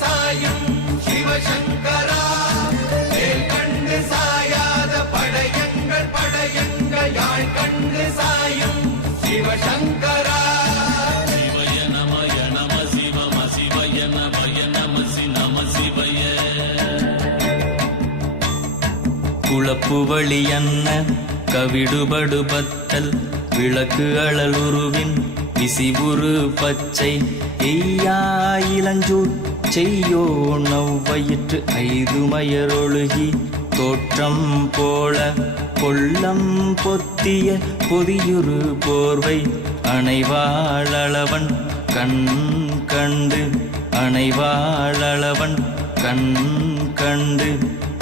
சாயும் சிவசங்கரா வேல் கண்டு சாயாத படையங்கள் படையங்கள் யாழ் கண்டு சாயும் சிவசங்கரா குளப்புவழி அன்ன கவிடுபடு பத்தல் விளக்கு அழலுருவின் விசிபுரு பச்சை எய்யா இளஞ்சூர் செய்யோ நவ்வயிற்று ஐதுமயரொழுகி தோற்றம் போல கொள்ளம் பொத்திய பொதியுரு போர்வை அணைவாளவன் கண் கண்டு அணைவாளவன் கண் கண்டு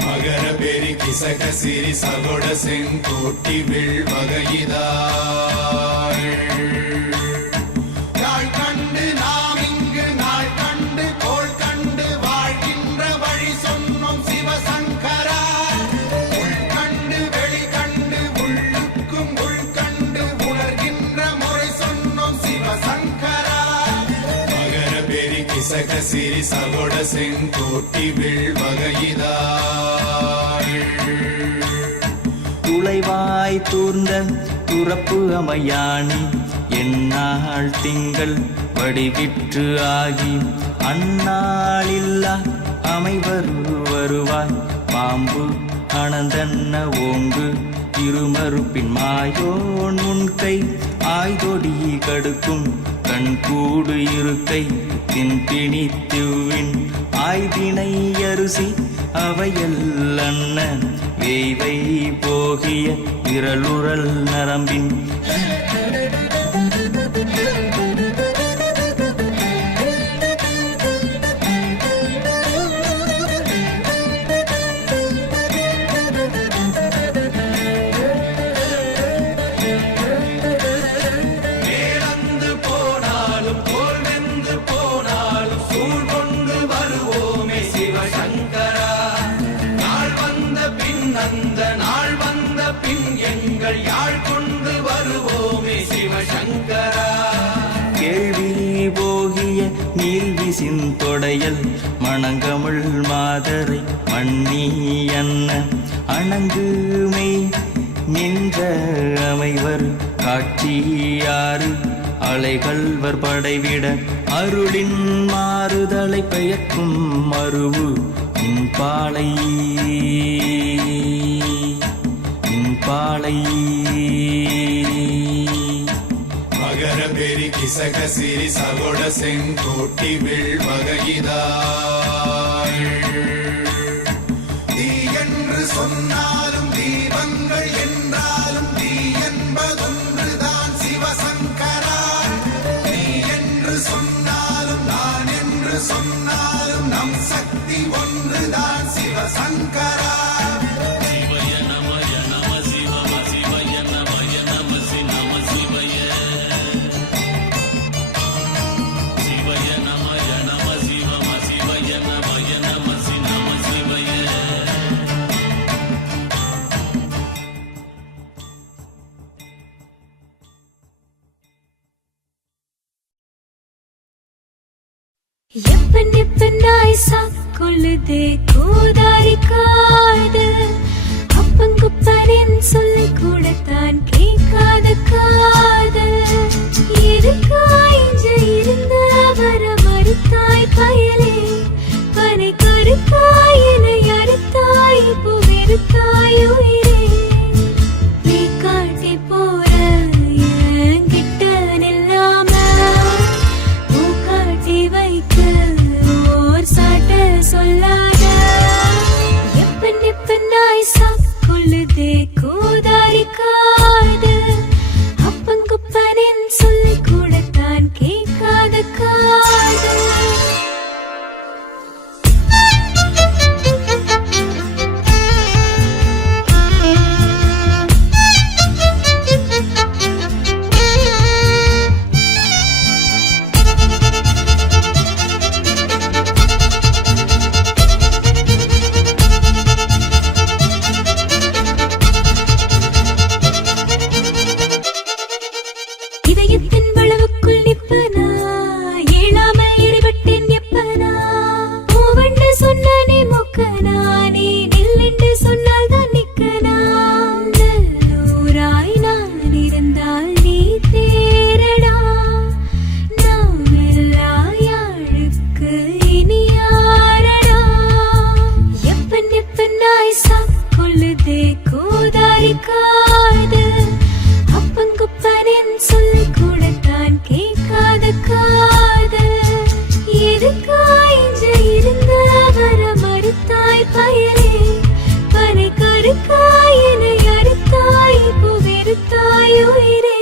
மகர பெரி கிசக சிறி சகோட செங்கோட்டி வில் வகையிதாள் நாள் கண்டு நாம் இங்கு நாள் கண்டு கோள் கண்டு வாழ்கின்ற வழி சொன்னோம் சிவசங்கரா உள் கண்டு வெளி கண்டு உள்ளுக்கும் உள் கண்டு உணர்கின்ற முறை சொன்னோம் சிவசங்கரா மகர பெரி கிசக சிறி சகோட செங்கோட்டி வில் வகையிதாள் துளைவாய் தூர்ந்த துறப்பு அமையாணி எந்நாள் திங்கள் வடிவிற்று ஆகி அந்நாளில்லா அமைவரு வருவாய் பாம்பு அனந்தன்ன ஓங்கு இருமறுப்பின் மாயோன் முன்கை ஆய்தொடி கடுக்கும் கண்கூடு இருக்கை தின்பிணி திவ்வின் ஆய்தினை அரிசி அவையல் அண்ண வேய்வை போகிய விரலுரல் நரம்பின் யாழ் கொண்டு வருவோமே சிவசங்கரா கேள்வி போகிய நீல்விசின் தொடையல் மணங்கமிழ் மாதரை மண்ணி அன்ன அணங்குமே நின்ற அமைவர் காட்சியாறு அலைகள்வர் படைவிட அருளின் மாறுதலை பெயர்க்கும் மருவு பாலை பாலை மகர பெரி கிசக சிறி சகோட செங்கோட்டி வில் வகையிதாள் தீ என்று சொன்னாலும் தீபங்கள் என்றாலும் தீ என்பதொன்றுதான் சிவசங்கரா நீ என்று சொன்னாலும் நான் என்று சொன்னாலும் நம் சக்தி ஒன்றுதான் சிவசங்கரா எப்பன் எப்பனாய் சாக்குழுதே கோதாரி காதல் அப்பங்குப்பனின் சொல்லி கூடத்தான் கேட்காத காதல் எதுக்காய் இன்று இருந்த வர மறுத்தாய் பயலே பனை கருத்தாய் என்னை அறுத்தாய் இப்போ வெறுத்தாய் உயிரே நீ காட்டி போற என்கிட்ட நில்லாம பூக்காட்டி வைக்க ஓர் சாட்ட சொல்லாத எப்பன் எப்பனாய் சாக்குழுதே கோதாரி காதல் அப்பங்குப்பனின் சொல்லி கூடத்தான் கேட்காத காதல் சொன்னானே மொக்கனா நீ நில்லென்று சொன்னால் தான் நிக்கனா நல்லூராய் நான் இருந்தால் நீ தேரடா நாம் எல்லா யாழுக்கு இனி யாரடா எப்பன் எப்பனாய் சாக்கொள்ளுதே கோதாரிக்காது அப்பங்குப்பனின் சொல் கூடத்தான் கேட்காத காதல் எதுக்காய் இன்று இருந்த வர மறுத்தாய் பயலே பனை கருக்காய் என அறுத்தாய் இப்போ வெறுத்தாய் உயிரே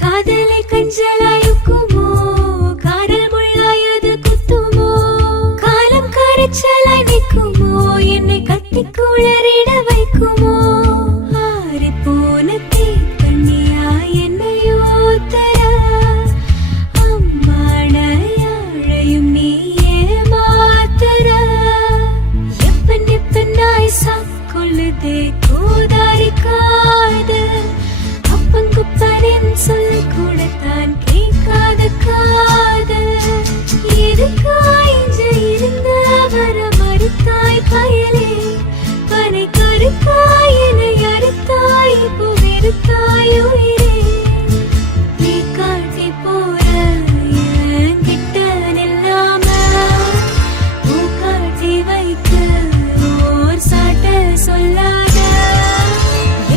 காதலை கஞ்சலாயுக்குமோ காதல் முள்ளாய் அது குத்துமோ காலம் கரைச்சலாய் நிற்குமோ என்னை கத்தி குளறிட வைக்குமோ ஆறி போன தீப்பண்ணியா என்னையோ தர அம்மான யாழையும் நீயே மாத்தர எப்பன் எப்பனாய் சாக்கொள்ளுதே கோதாரிக்காது அப்பங்குப்பனின் சொல் கூடத்தான் கேட்காத காதல் எதுக்காய் இன்று இருந்த வர மறுத்தாய் பயலே பனை கருக்காய் என அறுத்தாய் இப்போ வெறுத்தாய் உயிரே நீ காட்டி போற என்கிட்ட நில்லாம பூ காட்டி வைக்க ஓர் சாட்ட சொல்லாத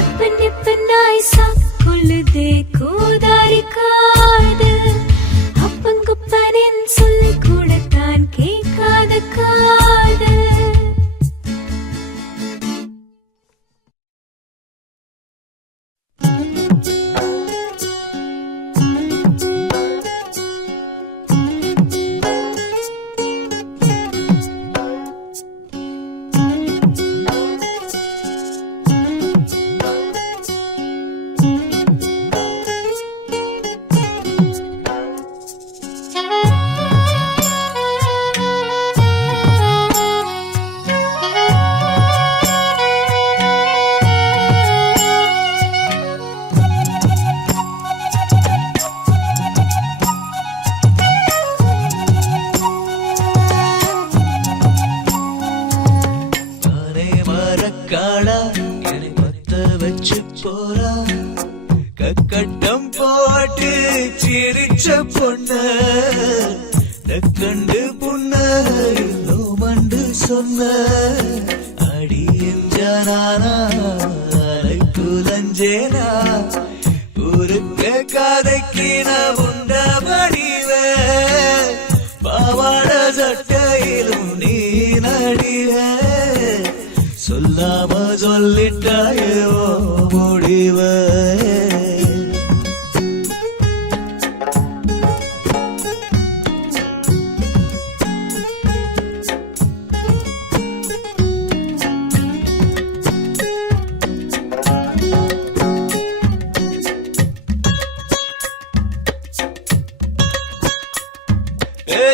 எப்பன் எப்பனாய் சாக்கொள்ளுதே கோதாரிக்காது அப்பங்குப்பனின் சொல் கூடத்தான் கேட்காத காதல் தானே மரக்காடா என்னை பத்த வச்சு போறா கக்கட்டம் போட்டு சிரிச்ச பொண்ண கண்டு புண்ண மண்டு சொன்ன அடியஞ்சானா குலஞ்சேனா ஊருக்க கதைக்கு நான் உண்ட வடிவ பாவாட சட்டையிலும் நீ நடிவ சொல்லாம சொல்லிட்டாயோ முடிவ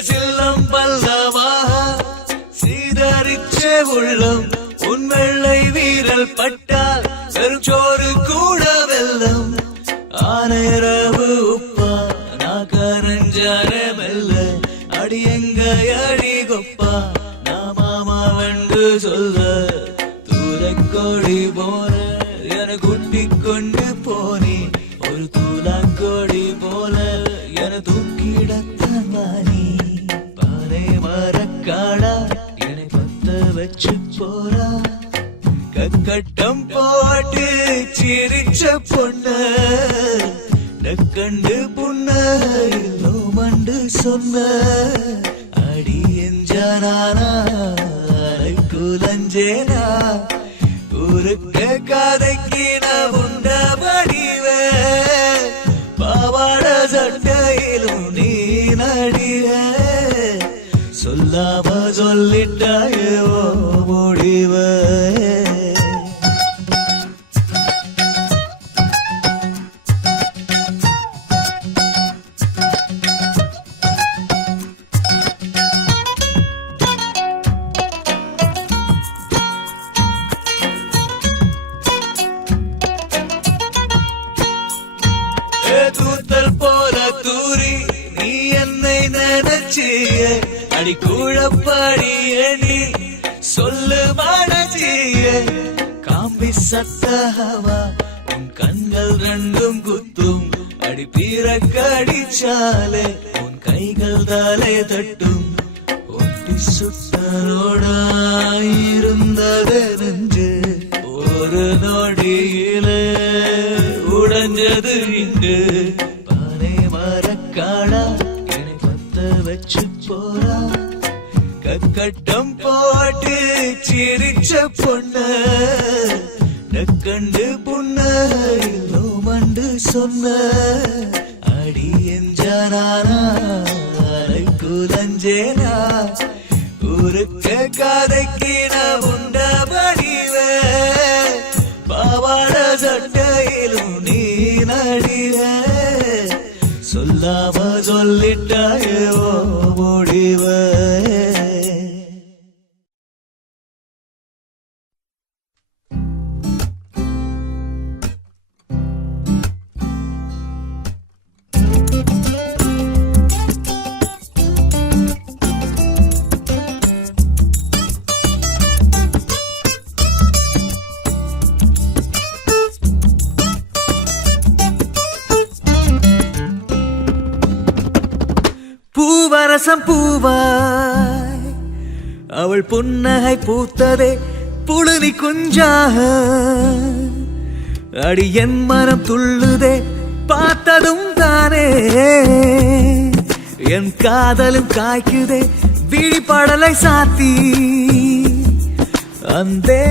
சில்லம் பல்லவா சீதரிச்ச உள்ளம் உன் வெள்ளை வீரல் பட்டால் பெருஞ்சோறு கூட வெல்லம் ஆனையரவு உப்பா நான் கரஞ்சார மெல்ல அடி எங்க அடி கொப்பா நான் மாமா வென்று சொல்ல தூரக்கோடி போன என கூட்டிக் கொண்டு போனே ஒரு தூலாக்கோடி போல என தூக்கிடத்தான் வானி பானை மரக்காடா என்னை பத்த வச்சு போறா கக்கட்டம் போட்டு சிரிச்ச பொண்ண கண்டு புண்ண மண்டு சொன்ன அடி எஞ்சானா குலஞ்சேனா ஊருக்க கதைக்கு நான் உண்ட வடிவ பாவாட சட்டையிலும் நீ நடிவ சொல்லாம சொல்லிட்டாயோ முடிவ தூத்தல் போல தூரி நீ என்னை நினைச்சிய அடி கூழப்பாடிய நீ சொல்லு மனச்சிய காம்பி சத்தவா உன் கண்கள் ரெண்டும் குத்தும் அடி பீரக்கடிச்சாலே உன் கைகள் தாலே தட்டும் ஒட்டி சுத்தரோடாயிருந்தது நெஞ்சு ஒரு நொடியிலே உடைஞ்சது இங்கு பானை மரக்காடா என்னை பத்த வச்சு போறா கக்கட்டம் போட்டு சிரிச்ச பொண்ண கண்டு புண்ண மண்டு சொன்ன அடி எஞ்சானா குதஞ்சேனா ஊருக்க கதைக்கு நான் உண்ட படிவ பாவாட சட்டையிலும் நீ நடிவ சொல்லாம சொல்லிட்டாயோ முடிவ பூவரசம் பூவாய் அவள் புன்னகை பூத்ததே புழுதி குஞ்சாக அடி என் மனம் துள்ளுதே பார்த்ததும் தானே என் காதலும் காய்க்குதே விழிப்படலை சாத்தி அந்தே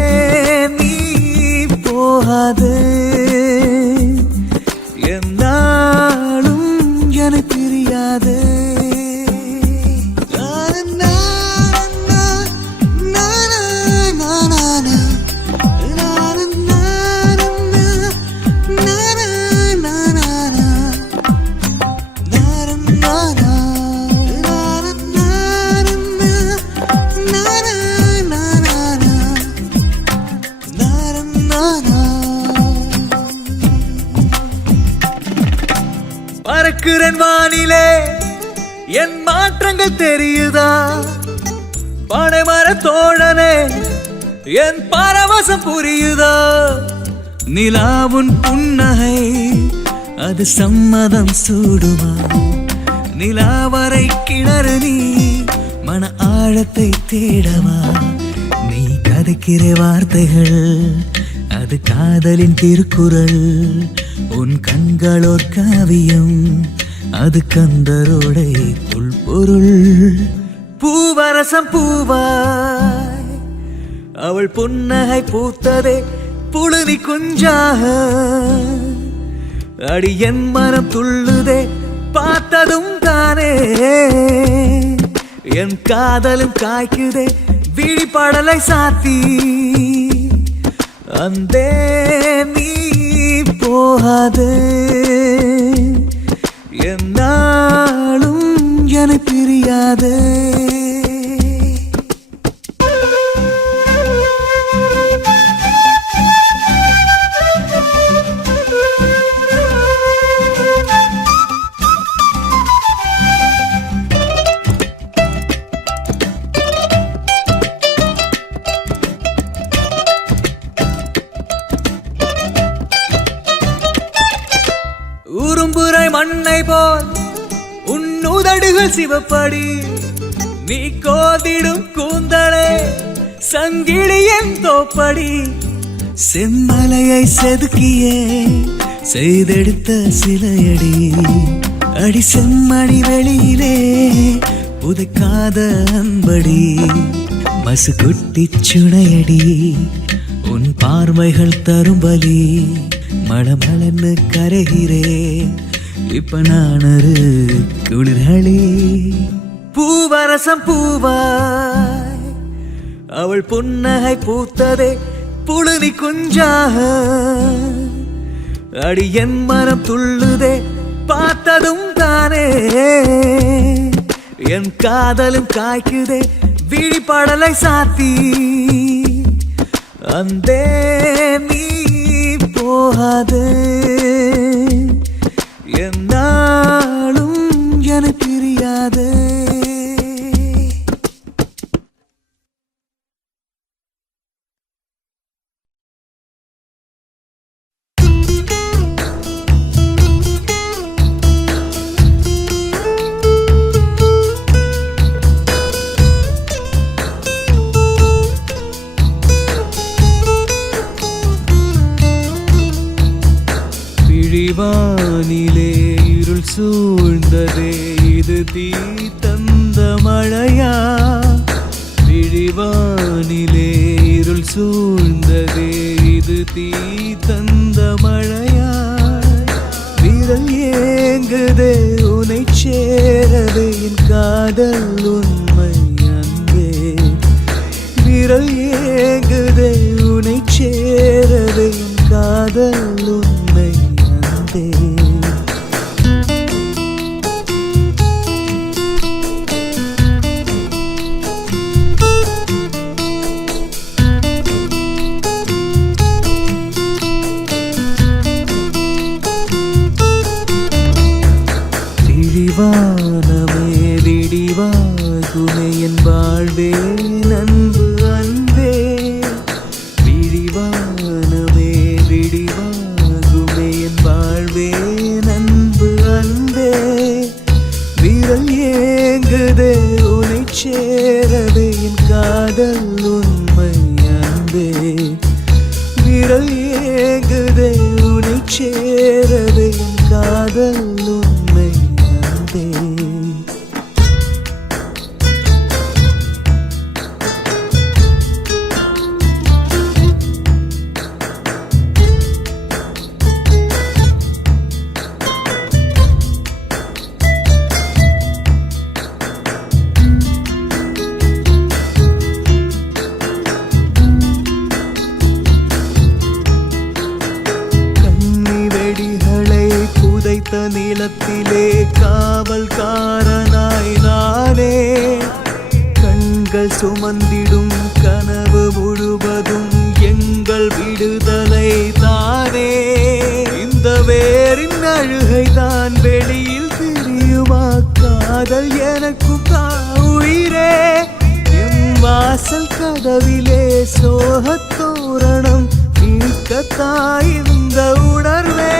நீ போகாதே என்னாலும் எனக்கு தெரியாதே பறக்கிறேன் வானிலே என் மாற்றங்கள் தெரியுதா பனைமர தோழனே என் பரவசம் புரியுதா நிலாவுன் புன்னகை அது சம்மதம் சூடுமா நிலாவரை கிணறு நீ மன ஆழத்தை தேடவா நீ கதைக்கிற வார்த்தைகள் அது காதலின் திருக்குறள் உன் கண்களோர் காவியம் அது கந்தரோடை தொல்பொருள் பூவரசம் பூவாய் அவள் புன்னகை பூத்ததே புழுதி குஞ்சாக அடி என் மனம் துள்ளுதே பார்த்ததும் தானே என் காதலும் காய்க்குதே விழிப்படலை சாத்தி அந்தே நீ போகாதே என்னாலும் எனக்கு தெரியாதே உரும்புரை மண்ணை போல் உன் உதடுகள் சிவப்படி நீ கோதிடும் கூந்தலே சங்கிலியன் தோப்படி செம்மலையை செதுக்கியே செய்தெடுத்த சிலையடி அடி செம்மணி வெளியிலே புதைக்காத அன்படி மசு குட்டி சுனையடி உன் பார்வைகள் தரும்பலி மளமளன்னு கரைகிறேன் இப்ப நானரு குளிர்களே பூவரசம் பூவாய் அவள் புன்னகை பூத்ததே புழுதி குஞ்சாக அடி என் மனம் துள்ளுதே பார்த்ததும் தானே என் காதலும் காய்க்குதே விழிப்படலை சாத்தி அந்தே நீ போகாதே என் விழிவானிலே இருள் சூழ்ந்ததே இது தீ தந்த மழையா விழிவானிலே இருள் சூழ்ந்ததே இது தீ தந்த மழையா விரல் ஏங்குதே உனை சேரவே என் காதல் உண்மை அன்பே விரல் ஏங்குதே உனை சேரவே என் காதல் உண்மை அன்பே விழிவானமே விடிவாகுமே என் வாழ்வே நன்பு அன்பே விழிவானமே விடிவாகுமே என் வாழ்வே நன்பு அன்பே விரல் ஏங்குதே உனை சேரவே என் காதல் உண்மை அன்பே விரல் ஏங்குதே உனை சேரவே என் காதல் உண்மை அன்பே புதைத்த நிலத்திலே காவல்காரனாய் நானே கண்கள் சுமந்திடும் கனவு முழுவதும் எங்கள் விடுதலை தானே இந்த வேரின் அழுகை தான் வெளியில் தெரியுமா காதல் எனக்கும் உயிரே என் வாசல் கதவிலே சோகத்தோரணம் நீக்கத்தாய் இந்த உணர்வே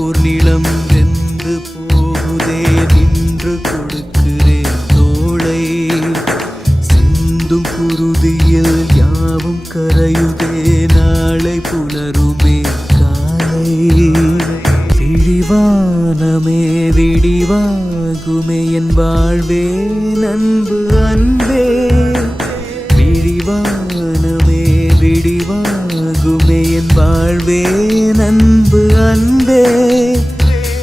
ஊர் நிலம் வெந்து போகுதே நின்று கொடுக்கிறேன் தோளை சிந்தும் குருதியில் யாவும் கரையுதே நாளை புலருமே காலை விழிவானமே விடிவாகுமே என் வாழ்வே நன்பு அன்பே விழிவானமே விடிவாகுமே என் வாழ்வே நன்பு அன்பே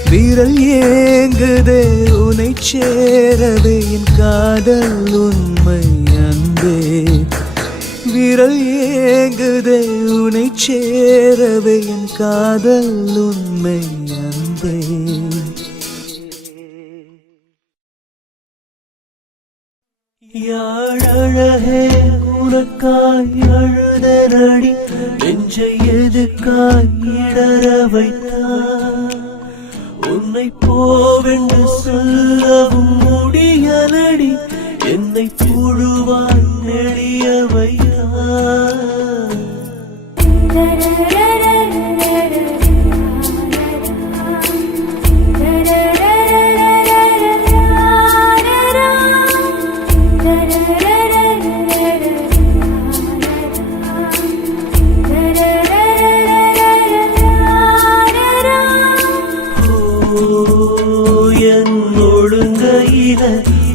விரல் ஏங்குதே உனை சேரவே என் காதல் உண்மை அன்பே விரல் ஏங்குதே உனை சேரவே என் காதல் உண்மை அன்பே யாழழகே உனக்காய் அழுதனடி நெஞ்சை எதுக்காய் இடற வைத்தாய் உன்னை போவென்று சொல்லவும் முடியலடி என்னை புழுவாய் நெளிய வைத்தாய்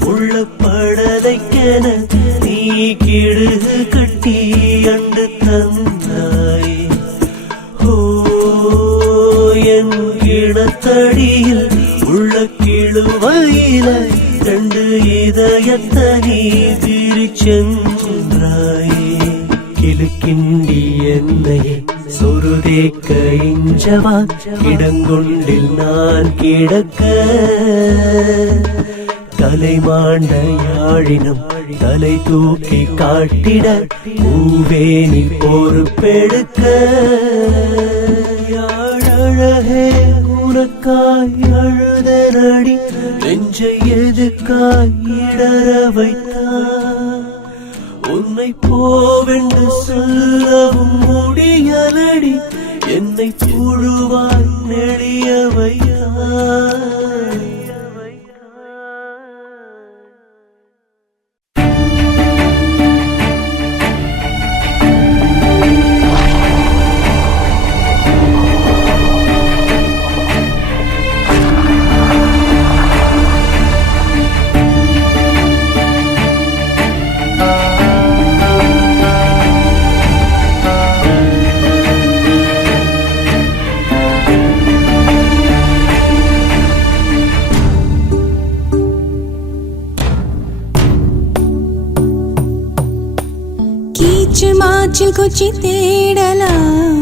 உள்ள படதைக்கென நீ கிடுகு கட்டி அண்டு தந்தாய் என் கிணத்தடியில் உள்ள கிழுவையில ரெண்டு இதயத்தை நீ பிரிச்சென்றாய் கிழுக்கிண்டி என்னையே சொருதேக்க இஞ்சவா இடங்கொண்டில் நான் கிடக்க தலை மாண்ட யாழினம் தலை தூக்கி காட்டிட பூவேனி பொறுப்பெடுக்க யாழழகே உனக்காய் அழுதனடி நெஞ்சை எதுக்காய் இடற வைத்தாய் உன்னை போவென்று சொல்லவும் முடியலடி என்னை புழுவாய் நெளிய வைத்தாய் மாச்சில் குச்சி தேடலாம்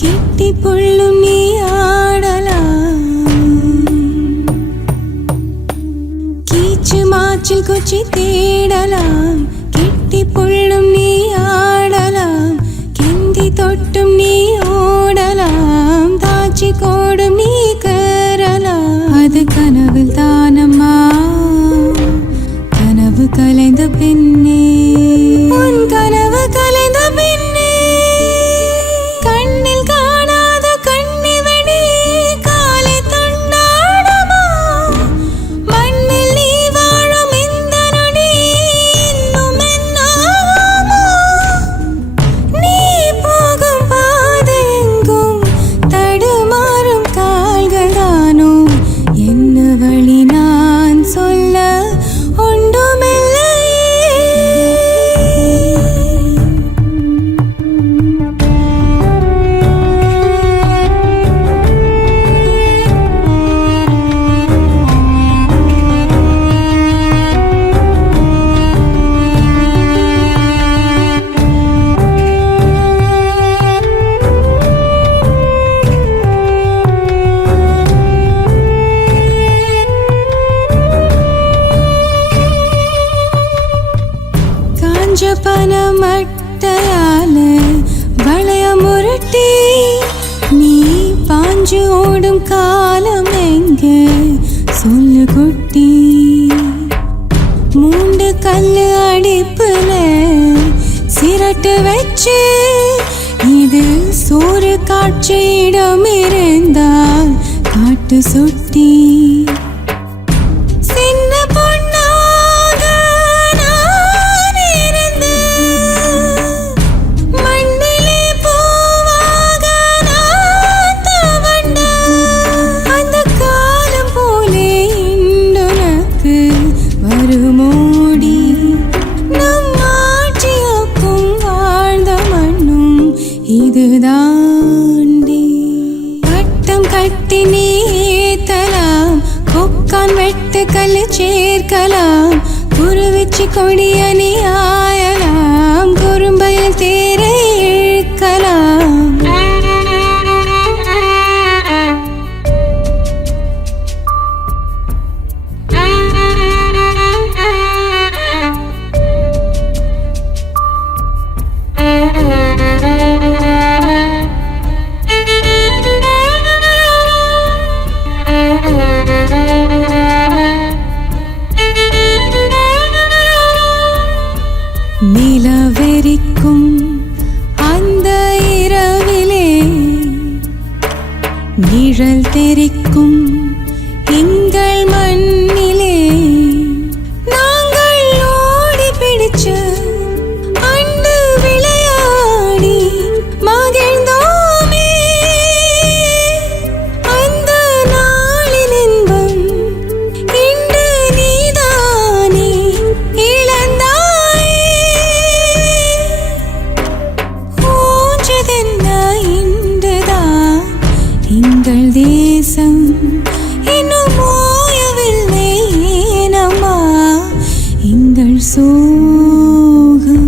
கெட்டி புள்ளும் நீ ஆடலாம் கீச்சு மாச்சில் குச்சி தேடலாம் கெட்டி புள்ளும் நீ ஆடலாம் கெந்தி தொட்டும் நீ ஓடலாம் தாச்சி கோடும் நீ கரலாம் அது கனவில் தானம்மா கனவு கலைந்த பின்னே உன் கனவு கலைந்த பின்னே கண்ணில் காணாத கண்ணிவடி காலை தண்டாடமா மண்ணில் நீ வாழும் இந்த நொடி இன்னும் என்னாகுமோ நீ போகும் பாதெங்கும் தடுமாறும் கால்கள் தானோ என்ன வழி நான் சொல்ல பனமட்டையால வளைய முரட்டி நீ பாஞ்சு ஓடும் காலம் எங்க சொல்லு குட்டி மூண்டு கல்லு அடிப்புல சிரட்டு வச்சு இது சோறு காட்சியிடம் இருந்தால் காட்டு சுட்டி இதுதாண்டி பட்டம் கட்டி நீத்தலாம் கொக்கான் வெட்டு கல்லு சேர்க்கலாம் குருவிச்சு கொடிய நீ ஆயலாம் குறும்பையில் தேரை இழுக்கலாம் நிலவெறிக்கும் அந்த இரவிலே நிழல் தெரிக்கும் எங்கள் மண்ணிலே நாங்கள் ஓடி பிடிச்ச அண்டு விளையாடி மகிழ்ந்தோமே அந்த நாளின் இன்பம் இன்று நீதானே இழந்தாயே ஊஞ்சதென்ன இன்றுதான் எங்கள் தேசம் இன்னும் ஓயவில்லை ஏனம்மா எங்கள் சோகம்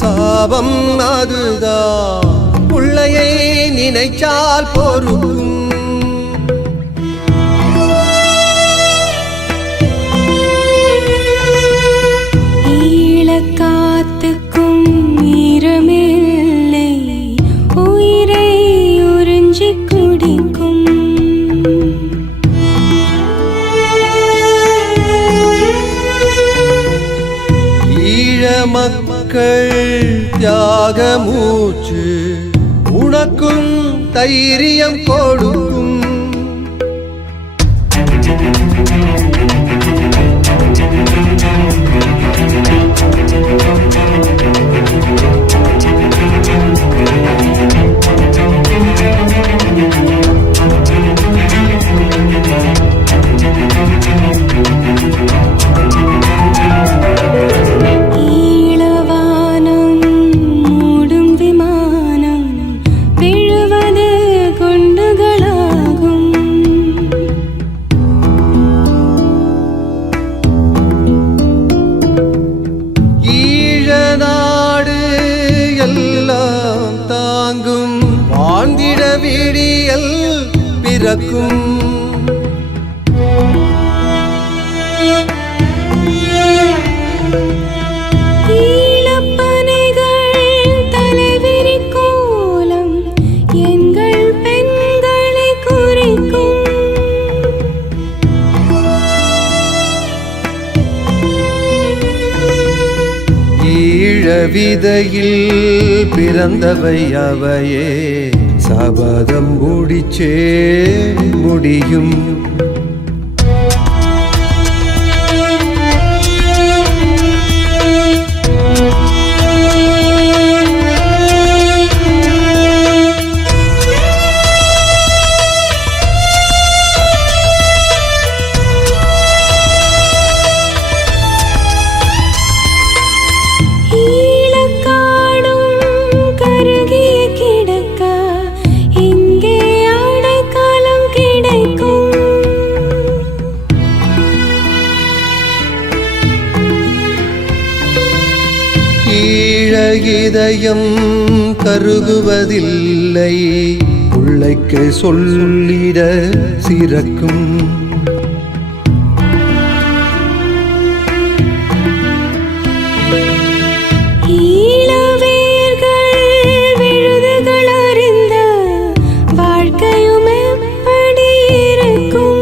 சாபம் அதுதான் பிள்ளையை நினைச்சால் பொறுக்கும் ஈழக்காத்துக்கும் ஈரமில்லை உயிரை உறிஞ்சி குடிக்கும் தியாக மூச்சு உனக்கும் தைரியம் கொடுக்கும். ஈழவானம் மூடும் விமானம் விழுவது குண்டுகளாகும். ஈழ நாடு எல்லாம் தாங்கும் வாழ்ந்திட விடியல் பிறக்கும். ஈழப்பனைகள் தலைவிரி கோலம் எங்கள் பெண்களை குறிக்கும். ஈழ விதையில் பிறந்தவை அவையே சபதம் முடிச்சே முடியும். ஈழக்காடும் கருகி கிடக்க இங்கே அடைக்கலம் கிடைக்கும். ஈழ இதயம் கருகுவதில்லை பிள்ளைக்கு சொல்லிட சிறக்கும். ஈழவேர்கள் விழுதுகள் அறிந்த வாழ்க்கையும் எப்படி இருக்கும்.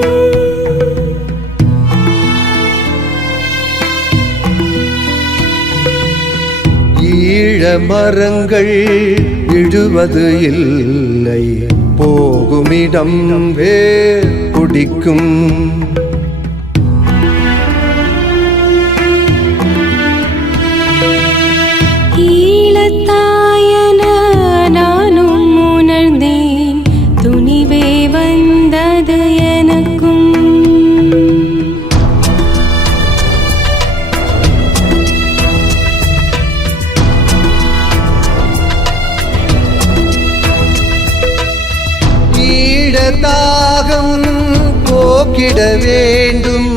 ஈழ மரங்கள் விழுவது இல்லை போகுமிடம் வேர் பிடிக்கும். ஈழத்தாயன நானும் உணர்ந்தேன் துணிவே வந்தது எனக்கும். ஈழ தாகம் போக்கிட வேண்டும்